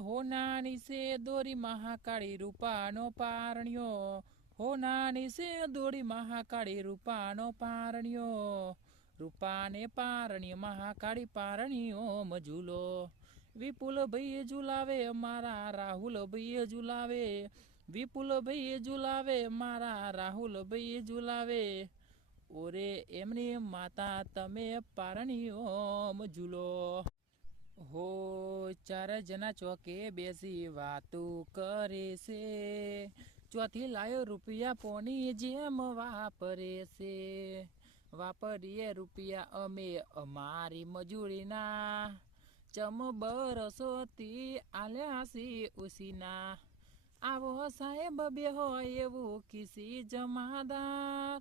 હોનાની સે દોરી મહાકાળી રૂપાનો પારણ્યો, હોનાની સે દોરી મહાકાળી રૂપાનો પારણ્યો, રૂપાને પારણ્ય મહાકાળી પારણ્યો મજુલો. વિપુલ ભાઈ ઝુલાવે મારા રાહુલ ભાઈ ઝુલાવે, વિપુલ ભાઈ ઝુલાવે મારા રાહુલ ભાઈ ઝુલાવે, ઓરે એમની માતા તમે પારણીઓ મજુલો. હો ચાર જણા ચોકે બેસી વાતું કરે છે, ચોથી લાયો રૂપિયા પોની જેમ વાપરે છે, વાપરીએ રૂપિયા અમે અમારી મજૂરીના, ચમ બરસોથી આલ્યા સી ઉસીના. આવો સાહેબ બે હોય એવું કિસી જમાદાર,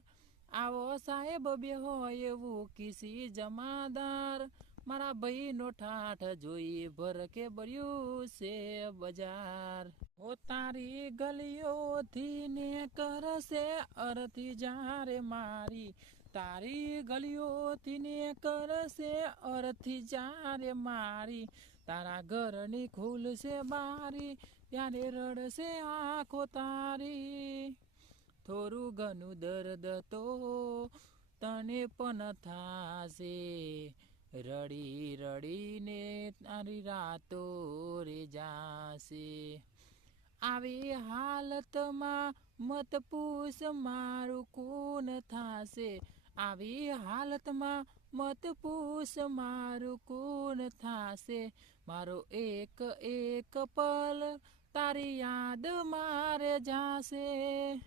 આવો સાહેબ બે હોય એવું કિસી જમાદાર, મારા ભાઈનો ઠાઠ જોઈ ભર કે બળ્યું છે બજાર. હો તારી ગલીઓથી ને કરશે અરથી જારે મારી, તારી ગલીઓથી ને કરશે અરથી જારે મારી, તારા ઘરની ખુલશે બારી ત્યારે રડશે આંખો તારી. થોડું ઘણું દર્દ તો તને પણ થાશે, રડી રડીને તારી રાતો રે જાશે. આવી હાલતમાં મત પૂછ મારું કોણ થાશે, આવી હાલતમાં મત પૂછ મારું કોણ થાશે, મારો એક એક પલ તારી યાદ મારે જાશે.